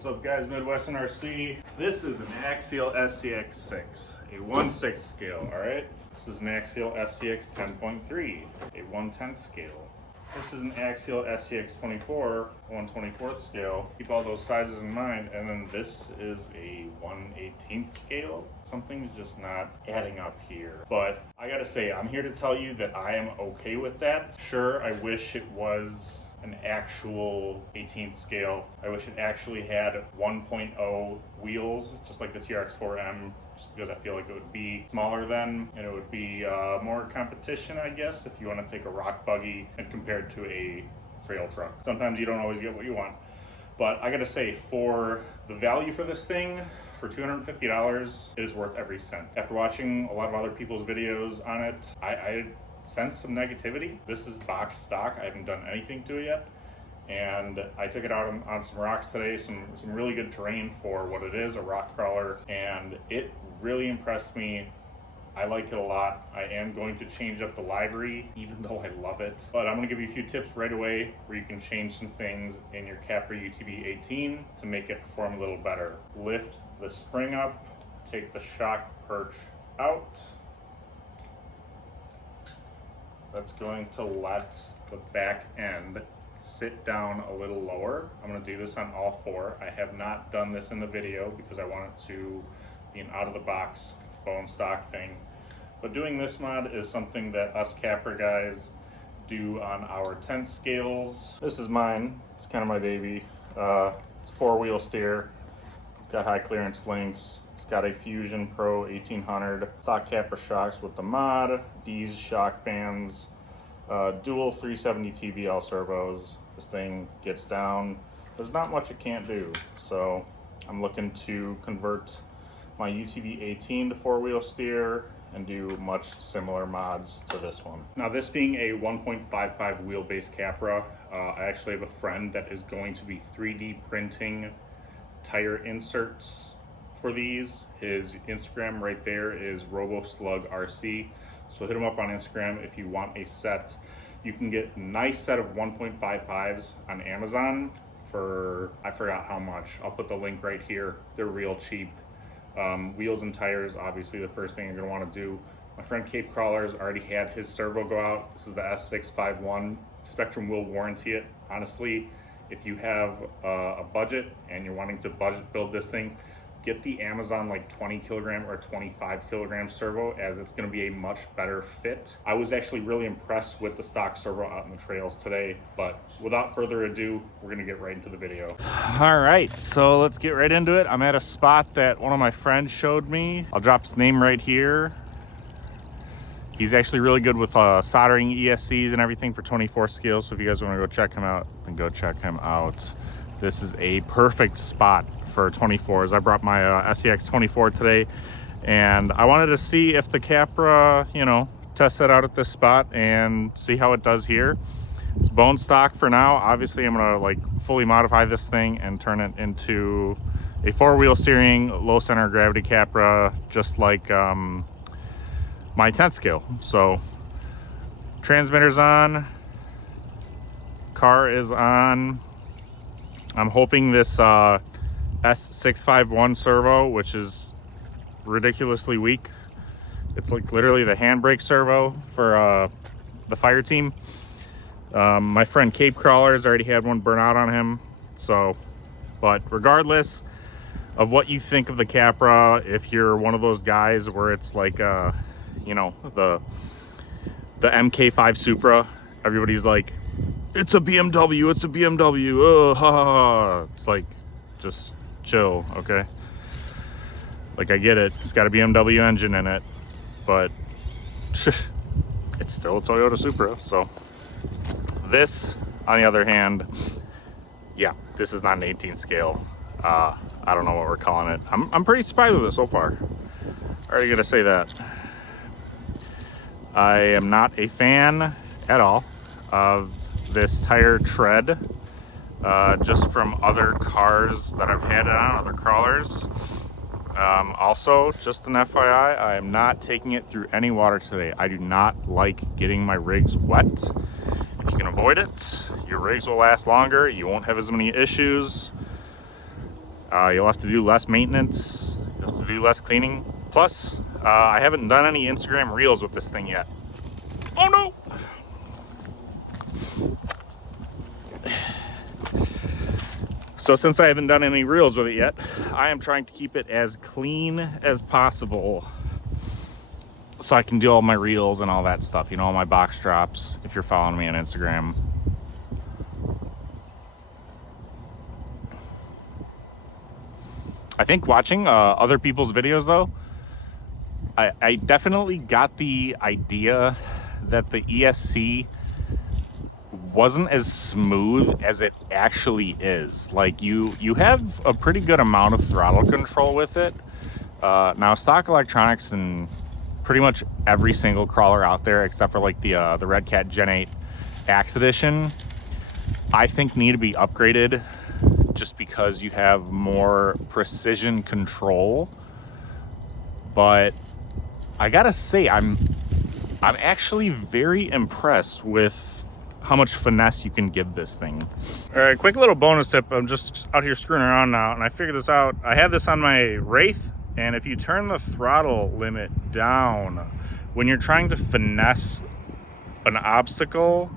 What's up guys, Midwestern RC. This is an Axial SCX6, a 1/6 scale, alright? This is an Axial SCX 10.3, a 1/10 scale. This is an Axial SCX 24, 1/24 scale. Keep all those sizes in mind. And then this is a 1/18 scale. Something's just not adding up here. But I gotta say, I'm here to tell you that I am okay with that. Sure, I wish it was an actual 18th scale. I wish it actually had 1.0 wheels, just like the TRX4M, just because I feel like it would be smaller then, and it would be more competition, I guess, if you want to take a rock buggy and compare it to a trail truck. Sometimes you don't always get what you want. But I gotta say, for the value for this thing, for $250, it is worth every cent. After watching a lot of other people's videos on it, I sense some negativity. This is box stock. I haven't done anything to it yet. And I took it out on some rocks today, some really good terrain for what it is, a rock crawler. And it really impressed me. I like it a lot. I am going to change up the livery, even though I love it. But I'm gonna give you a few tips right away where you can change some things in your Capra UTB18 to make it perform a little better. Lift the spring up, take the shock perch out. That's going to let the back end sit down a little lower. I'm going to do this on all four. I have not done this in the video because I want it to be an out of the box bone stock thing. But doing this mod is something that us Capra guys do on our 10th scales. This is mine. It's kind of my baby. It's 4-wheel steer. It's got high clearance links. It's got a Fusion Pro 1800 stock Capra shocks with the mod, D's shock bands, dual 370 TBL servos. This thing gets down. There's not much it can't do. So I'm looking to convert my UTB18 to 4-wheel steer and do much similar mods to this one. Now, this being a 1.55 wheelbase Capra, I actually have a friend that is going to be 3D printing tire inserts for these. His Instagram right there is RoboSlugRC. So hit him up on Instagram if you want a set. You can get a nice set of 1.55s on Amazon for, I forgot how much. I'll put the link right here. They're real cheap. Wheels and tires, obviously the first thing you're gonna wanna do. My friend Cape Crawler's already had his servo go out. This is the S651. Spectrum will warranty it. Honestly, if you have a budget and you're wanting to budget build this thing, get the Amazon like 20 kilogram or 25 kilogram servo, as it's gonna be a much better fit. I was actually really impressed with the stock servo out in the trails today, but without further ado, we're gonna get right into the video. All right, so let's get right into it. I'm at a spot that one of my friends showed me. I'll drop his name right here. He's actually really good with soldering ESCs and everything for 24 scales. So if you guys want to go check him out, then go check him out. This is a perfect spot for 24s. I brought my SCX 24 today, and I wanted to see if the Capra, you know, test it out at this spot and see how it does here. It's bone stock for now. Obviously, I'm gonna like fully modify this thing and turn it into a 4-wheel steering, low center of gravity Capra, just like my 10th scale. So transmitter's on, car is on. I'm hoping this S651 servo, which is ridiculously weak. It's like literally the handbrake servo for the fire team. My friend Cape Crawler's already had one burn out on him. So, but regardless of what you think of the Capra, if you're one of those guys where it's like you know, the MK5 Supra, everybody's like, it's a BMW, it's a BMW, oh, ha, ha, ha. It's like, just chill, okay? Like, I get it, it's got a BMW engine in it, but it's still a Toyota Supra. So this, on the other hand, yeah, this is not an 18 scale. I don't know what we're calling it. I'm pretty surprised with it so far. Already gonna say that. I am not a fan at all of this tire tread, just from other cars that I've had it on, other crawlers. Also, just an FYI, I am not taking it through any water today. I do not like getting my rigs wet. If you can avoid it, your rigs will last longer. You won't have as many issues. You'll have to do less maintenance, you'll have to do less cleaning. Plus, I haven't done any Instagram reels with this thing yet. Oh no! So since I haven't done any reels with it yet, I am trying to keep it as clean as possible so I can do all my reels and all that stuff, you know, all my box drops, if you're following me on Instagram. I think watching other people's videos though, I definitely got the idea that the ESC wasn't as smooth as it actually is. Like you have a pretty good amount of throttle control with it. Now stock electronics and pretty much every single crawler out there except for like the Red Cat Gen 8 Axe Edition, I think need to be upgraded just because you have more precision control. But I gotta say, I'm actually very impressed with how much finesse you can give this thing. All right, quick little bonus tip. I'm just out here screwing around now and I figured this out. I had this on my Wraith, and if you turn the throttle limit down when you're trying to finesse an obstacle,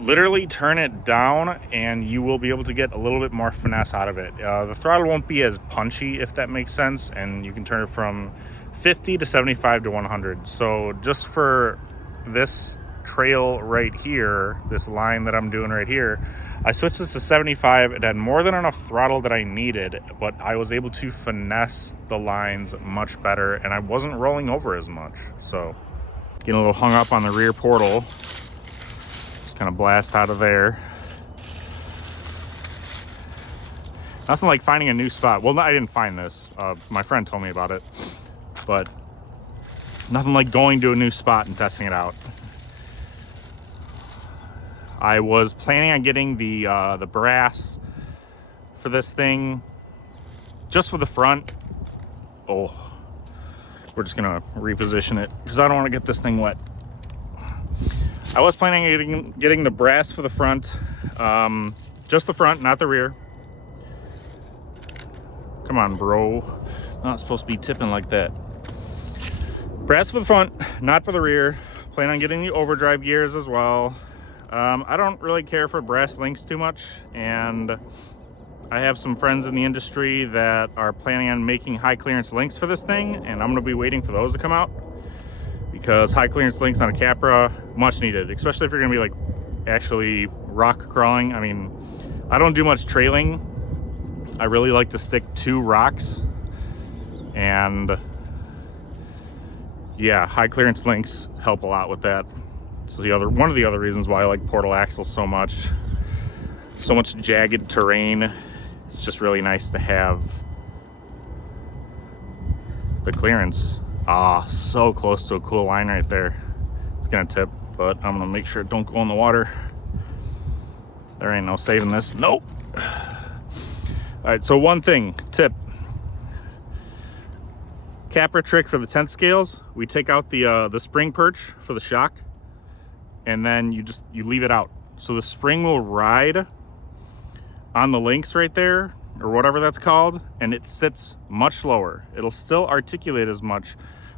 literally turn it down and you will be able to get a little bit more finesse out of it. The throttle won't be as punchy, if that makes sense, and you can turn it from 50 to 75 to 100. So just for this trail right here, this line that I'm doing right here, I switched this to 75. It had more than enough throttle that I needed, but I was able to finesse the lines much better and I wasn't rolling over as much. So getting a little hung up on the rear portal, just kind of blast out of there. Nothing like finding a new spot. Well, I didn't find this, my friend told me about it, but nothing like going to a new spot and testing it out. I was planning on getting the brass for this thing, just for the front. Oh, we're just gonna reposition it because I don't want to get this thing wet. I was planning on getting the brass for the front, just the front, not the rear. Come on, bro. Not supposed to be tipping like that. Brass for the front, not for the rear. Plan on getting the overdrive gears as well. I don't really care for brass links too much, and I have some friends in the industry that are planning on making high clearance links for this thing, and I'm gonna be waiting for those to come out because high clearance links on a Capra, much needed, especially if you're gonna be like actually rock crawling. I mean, I don't do much trailing. I really like to stick to rocks, and yeah, high clearance links help a lot with that. It's one of the other reasons why I like Portal Axles so much. So much jagged terrain. It's just really nice to have the clearance. Ah, so close to a cool line right there. It's gonna tip, but I'm gonna make sure it don't go in the water. There ain't no saving this. Nope. All right, so one thing, tip. Capra trick for the 10th scales, we take out the spring perch for the shock, and then you leave it out. So the spring will ride on the links right there, or whatever that's called, and it sits much lower. It'll still articulate as much,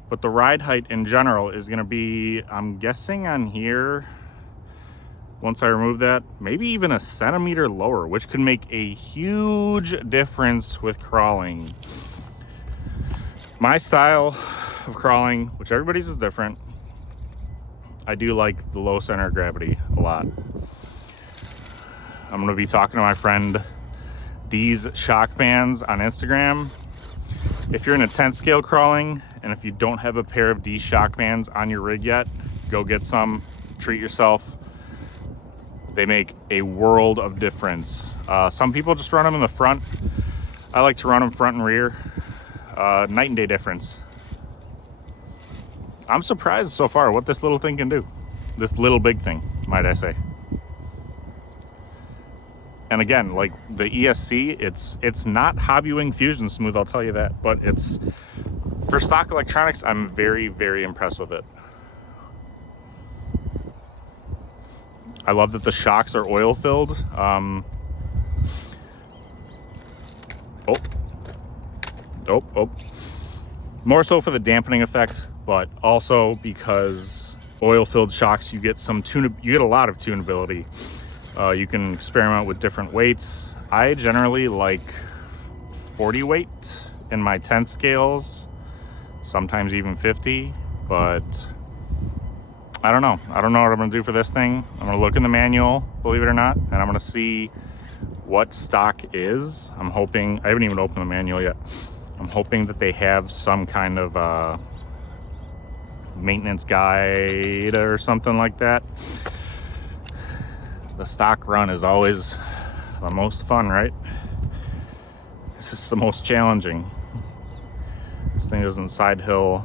but the ride height in general is gonna be, I'm guessing on here, once I remove that, maybe even a centimeter lower, which could make a huge difference with crawling. My style of crawling, which everybody's is different, I do like the low center of gravity a lot. I'm gonna be talking to my friend D's Shock Bands on Instagram. If you're in a 10th scale crawling and if you don't have a pair of D's Shock Bands on your rig yet, go get some, treat yourself. They make a world of difference. Some people just run them in the front. I like to run them front and rear. Night and day difference. I'm surprised so far what this little thing can do. This little big thing, might I say. And again, like the ESC, it's not Hobby Wing Fusion smooth, I'll tell you that, but it's, for stock electronics, I'm very, very impressed with it. I love that the shocks are oil filled. Oh. More so for the dampening effect, but also because oil-filled shocks, you get a lot of tunability. You can experiment with different weights. I generally like 40 weight in my 10 scales, sometimes even 50, but I don't know what I'm gonna do for this thing. I'm gonna look in the manual, believe it or not, and I'm gonna see what stock is. I'm hoping, I haven't even opened the manual yet. I'm hoping that they have some kind of maintenance guide or something like that. The stock run is always the most fun, right? This is the most challenging. This thing doesn't side hill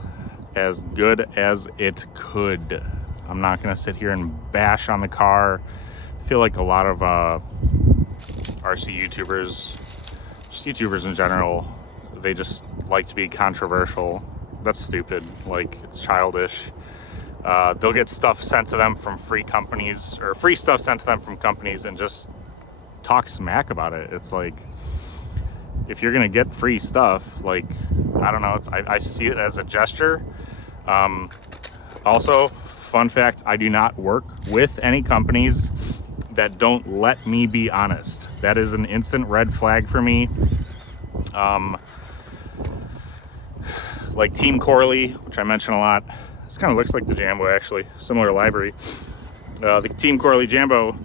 as good as it could. I'm not gonna sit here and bash on the car. I feel like a lot of RC YouTubers, just YouTubers in general, they just like to be controversial. That's stupid. Like, it's childish. They'll get stuff sent to them from free companies, or free stuff sent to them from companies, and just talk smack about it. It's like, if you're gonna get free stuff, like, I don't know, I see it as a gesture. Also, fun fact, I do not work with any companies that don't let me be honest. That is an instant red flag for me. Like Team Corley, which I mention a lot. This kind of looks like the Jambo, actually, similar library. The Team Corley Jambo,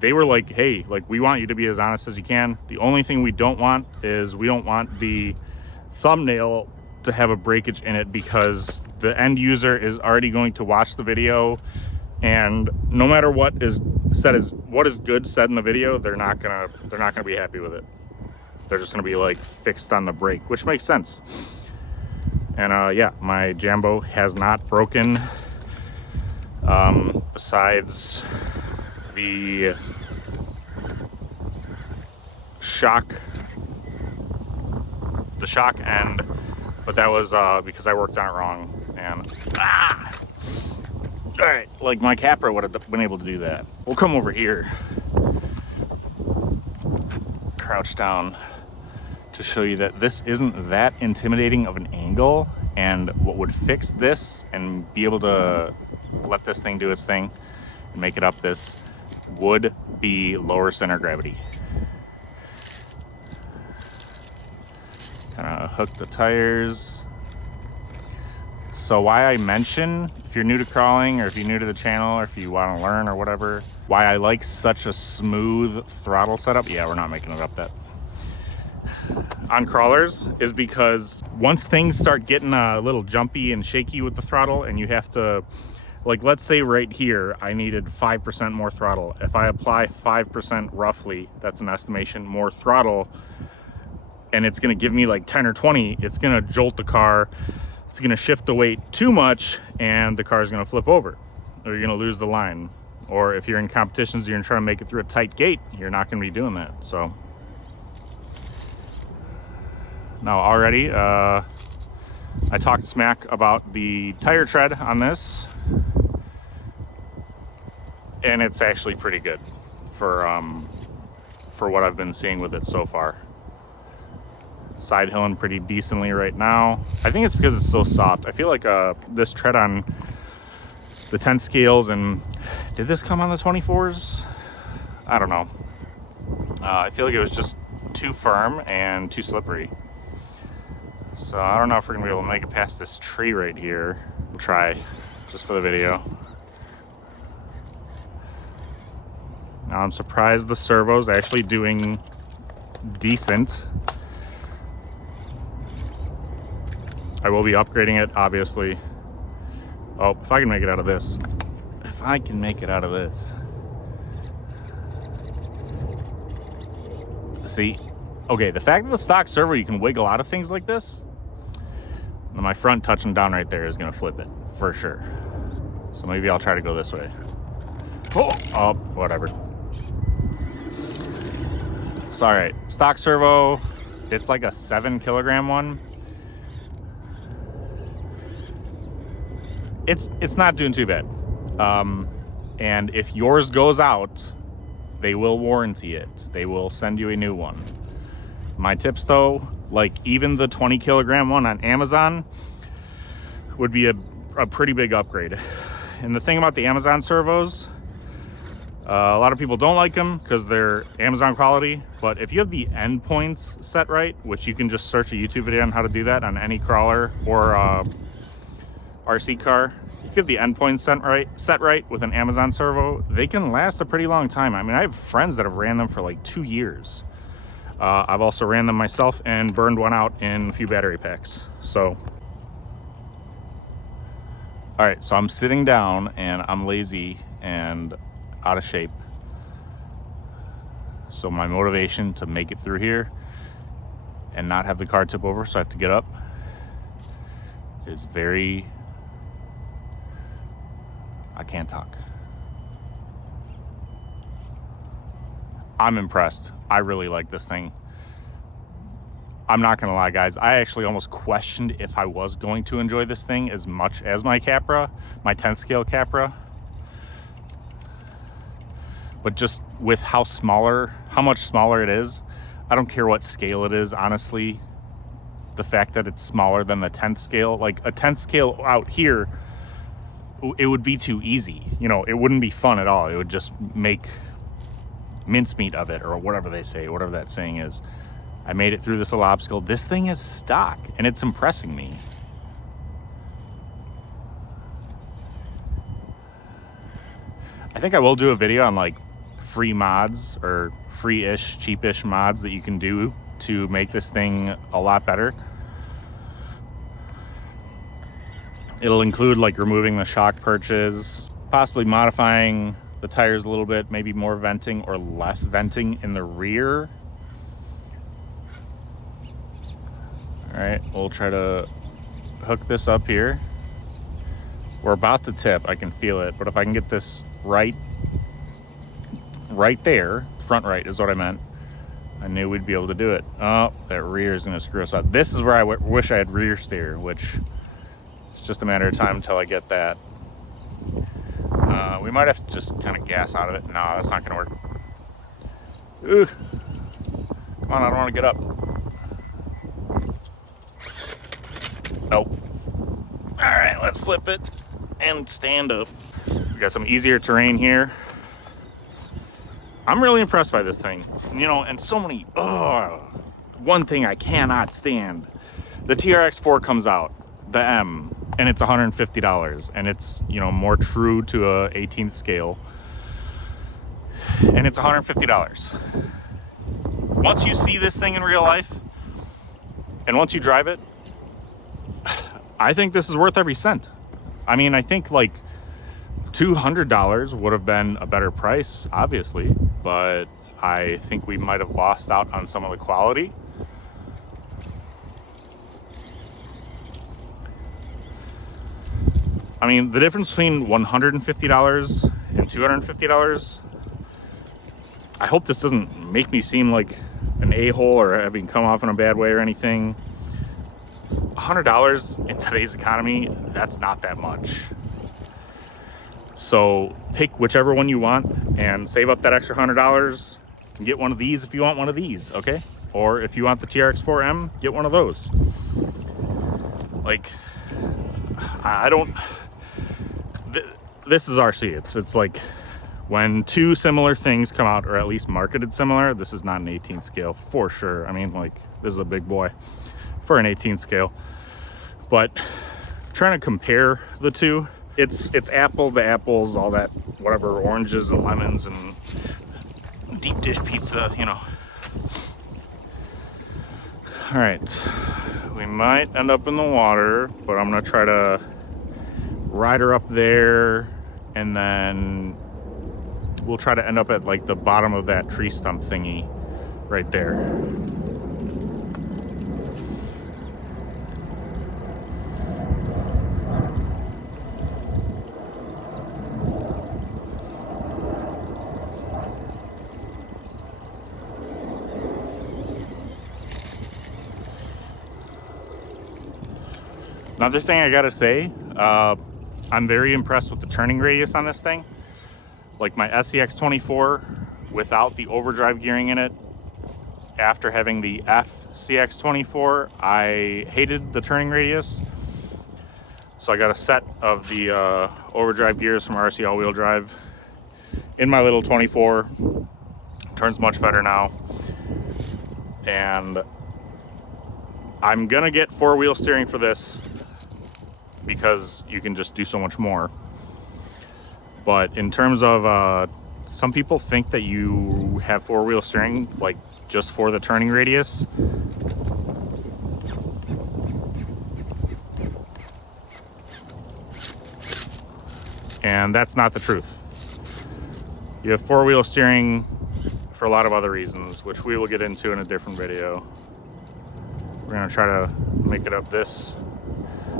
they were like, hey, like, we want you to be as honest as you can. The only thing we don't want is we don't want the thumbnail to have a breakage in it, because the end user is already going to watch the video, and no matter what is good said in the video, they're not gonna be happy with it. They're just gonna be like fixed on the brake, which makes sense. And yeah, my Jambo has not broken, besides the shock end, but that was because I worked on it wrong. And all right, like my Capra would have been able to do that. We'll come over here, crouch down, to show you that this isn't that intimidating of an angle, and what would fix this and be able to let this thing do its thing and make it up this would be lower center gravity. Kind of hook the tires. So why I mention, if you're new to crawling, or if you're new to the channel, or if you want to learn or whatever, why I like such a smooth throttle setup, yeah, we're not making it up that, on crawlers, is because once things start getting a little jumpy and shaky with the throttle, and you have to, like, let's say right here I needed 5% more throttle. If I apply 5%, roughly, that's an estimation, more throttle, and it's going to give me like 10 or 20, it's going to jolt the car, it's going to shift the weight too much, and the car is going to flip over, or you're going to lose the line. Or if you're in competitions, you're trying to make it through a tight gate, you're not going to be doing that. So now already I talked smack about the tire tread on this, and it's actually pretty good for what I've been seeing with it so far. Side hilling pretty decently right now. I think it's because it's so soft. I feel like this tread on the 10 scales, and did this come on the 24s? I don't know. I feel like it was just too firm and too slippery. So I don't know if we're gonna be able to make it past this tree right here. We'll try, just for the video. Now I'm surprised the servo's actually doing decent. I will be upgrading it, obviously. Oh, if I can make it out of this. If I can make it out of this. See, okay, the fact that the stock servo, you can wiggle out of things like this, and my front touching down right there is gonna flip it, for sure. So maybe I'll try to go this way. Oh, whatever. It's all right. Stock servo, it's like a 7 kilogram one. It's not doing too bad. And if yours goes out, they will warranty it. They will send you a new one. My tips though, like even the 20 kilogram one on Amazon would be a pretty big upgrade. And the thing about the Amazon servos, a lot of people don't like them because they're Amazon quality, but if you have the endpoints set right, which you can just search a YouTube video on how to do that on any crawler or RC car, if you have the endpoints set right with an Amazon servo, they can last a pretty long time. I mean, I have friends that have ran them for like 2 years. I've also ran them myself and burned one out in a few battery packs. So, all right, so I'm sitting down and I'm lazy and out of shape. So my motivation to make it through here and not have the car tip over, so I have to get up, is very, I can't talk. I'm impressed. I really like this thing. I'm not gonna lie, guys, I actually almost questioned if I was going to enjoy this thing as much as my Capra, my 10th scale Capra. But just with how much smaller it is, I don't care what scale it is, honestly. The fact that it's smaller than the 10th scale, like a 10th scale out here, it would be too easy. You know, it wouldn't be fun at all. It would just make mincemeat of it, or whatever they say, whatever that saying is. I made it through this little obstacle. This thing is stock, and it's impressing me. I think I will do a video on like free mods or free-ish, cheapish mods that you can do to make this thing a lot better. It'll include like removing the shock perches, possibly modifying the tires a little bit, maybe more venting or less venting in the rear. All right, we'll try to hook this up here. We're about to tip, I can feel it, but if I can get this right there, front right is what I meant, I knew we'd be able to do it. Oh, that rear is gonna screw us up. This is where I wish I had rear steer, which it's just a matter of time until I get that. We might have to just kind of gas out of it. No, that's not gonna work. Ooh. Come on, I don't wanna get up. Nope. All right, let's flip it and stand up. We got some easier terrain here. I'm really impressed by this thing. You know, and so many, one thing I cannot stand. The TRX4 comes out, the M, and it's $150, and it's, you know, more true to a 18th scale, and it's $150. Once you see this thing in real life, and once you drive it, I think this is worth every cent. I mean, I think like $200 would have been a better price, obviously, but I think we might have lost out on some of the quality. I mean, the difference between $150 and $250, I hope this doesn't make me seem like an a-hole or having come off in a bad way or anything. $100 in today's economy, that's not that much. So pick whichever one you want and save up that extra $100 and get one of these if you want one of these, okay? Or if you want the TRX4M, get one of those. Like, I don't, this is RC. It's like when two similar things come out, or at least marketed similar, this is not an 18th scale for sure. I mean, like, this is a big boy for an 18th scale. But trying to compare the two, it's apples to apples, all that, whatever, oranges and lemons and deep dish pizza, you know. All right, we might end up in the water, but I'm gonna try to ride her up there, and then we'll try to end up at like the bottom of that tree stump thingy right there. Another thing I gotta say, I'm very impressed with the turning radius on this thing. Like my SCX24 without the overdrive gearing in it after having the FCX24, I hated the turning radius. So I got a set of the overdrive gears from RC all-wheel drive in my little 24. Turns much better now. And I'm gonna get four-wheel steering for this because you can just do so much more. But in terms of some people think that you have four-wheel steering like just for the turning radius. And that's not the truth. You have four-wheel steering for a lot of other reasons, which we will get into in a different video. We're gonna try to make it up this.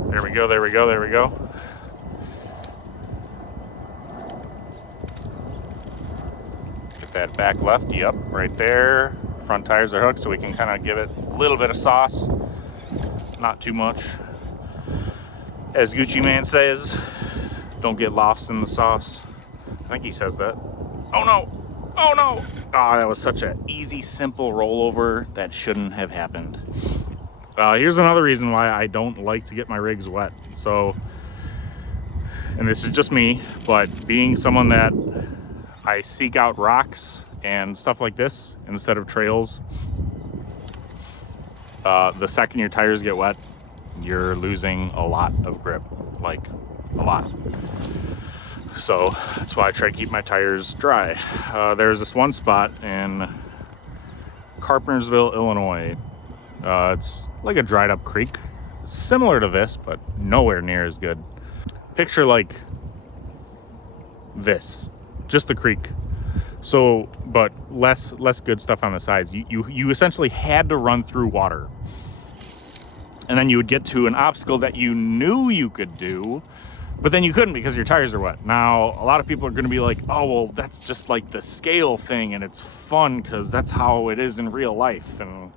There we go, there we go, there we go. Get that back left, yep, right there. Front tires are hooked, so we can kind of give it a little bit of sauce. Not too much. As Gucci Man says, don't get lost in the sauce. I think he says that. Oh no! Oh no! Oh, that was such an easy, simple rollover that shouldn't have happened. Here's another reason why I don't like to get my rigs wet. So, and this is just me, but being someone that I seek out rocks and stuff like this instead of trails, the second your tires get wet, you're losing a lot of grip, like a lot. So that's why I try to keep my tires dry. There's this one spot in Carpentersville, Illinois. It's like a dried up creek, similar to this, but nowhere near as good. Picture like this, just the creek. So, but less good stuff on the sides. You essentially had to run through water. And then you would get to an obstacle that you knew you could do, but then you couldn't because your tires are wet. Now, a lot of people are going to be like, oh, well, that's just like the scale thing and it's fun because that's how it is in real life. And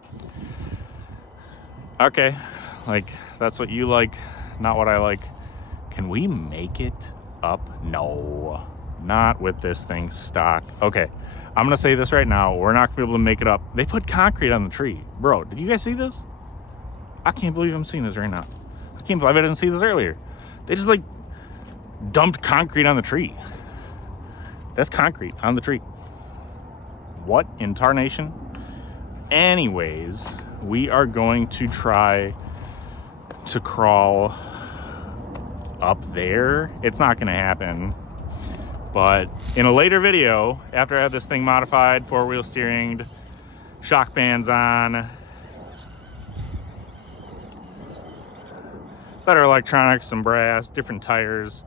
okay, like that's what you like, not what I like. Can we make it up? No, not with this thing stock. Okay, I'm going to say this right now. We're not going to be able to make it up. They put concrete on the tree. Bro, did you guys see this? I can't believe I'm seeing this right now. I can't believe I didn't see this earlier. They just like dumped concrete on the tree. That's concrete on the tree. What in tarnation? Anyways, we are going to try to crawl up there. It's not going to happen. But in a later video, after I have this thing modified, four-wheel steering, shock bands on, better electronics, some brass, different tires,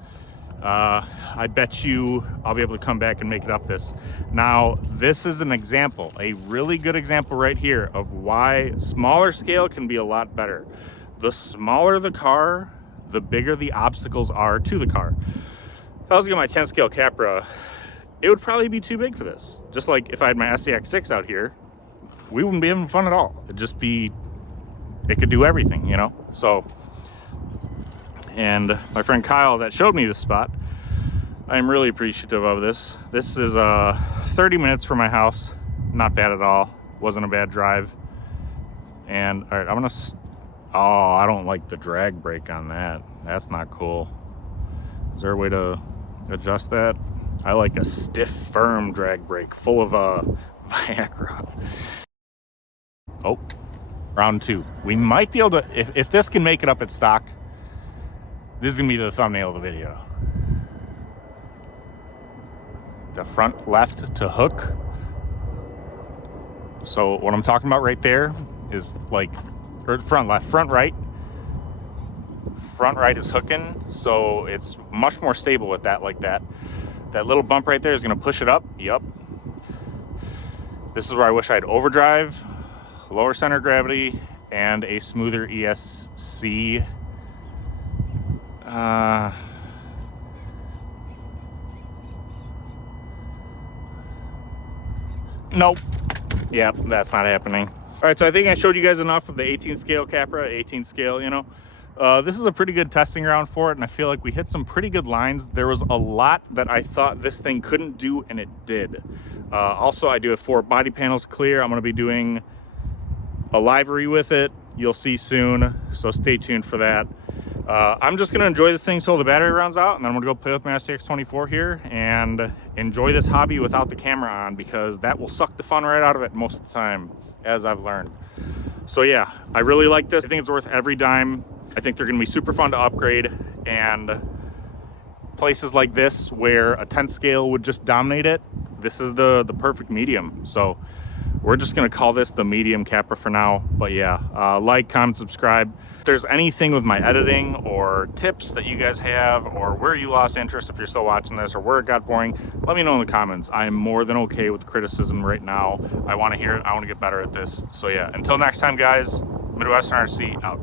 I bet you I'll be able to come back and make it up this. Now, this is an example, a really good example right here of why smaller scale can be a lot better. The smaller the car, the bigger the obstacles are to the car. If I was to get my 10 scale Capra, it would probably be too big for this. Just like if I had my SCX6 out here, we wouldn't be having fun at all. It'd just be, it could do everything, you know? So, and my friend Kyle that showed me this spot, I'm really appreciative of this. This is 30 minutes from my house. Not bad at all. Wasn't a bad drive. And all right, I'm gonna, oh, I don't like the drag brake on that. That's not cool. Is there a way to adjust that? I like a stiff, firm drag brake full of Viagra. Oh, round two. We might be able to, if this can make it up at stock, this is gonna be the thumbnail of the video. The front left to hook. So what I'm talking about right there is like, or front left, front right. Front right is hooking, so it's much more stable with that like that. That little bump right there is gonna push it up, yep. This is where I wish I had overdrive, lower center of gravity, and a smoother ESC. Nope. Yep, that's not happening. All right, so I think I showed you guys enough of the 18 scale Capra, 18 scale, you know. This is a pretty good testing ground for it, and I feel like we hit some pretty good lines. There was a lot that I thought this thing couldn't do, and it did. Also, I do have 4 body panels clear. I'm gonna be doing a livery with it. You'll see soon, so stay tuned for that. I'm just gonna enjoy this thing till the battery runs out, and then I'm gonna go play with my SCX24 here and enjoy this hobby without the camera on, because that will suck the fun right out of it most of the time, as I've learned. So yeah, I really like this. I think it's worth every dime. I think they're gonna be super fun to upgrade, and places like this where a 10 scale would just dominate it, this is the perfect medium. So we're just gonna call this the medium Capra for now. But yeah, like, comment, subscribe. If there's anything with my editing or tips that you guys have, or where you lost interest if you're still watching this, or where it got boring, let me know in the comments. I am more than okay with criticism right now. I wanna hear it, I wanna get better at this. So yeah, until next time guys, Midwestern RC out.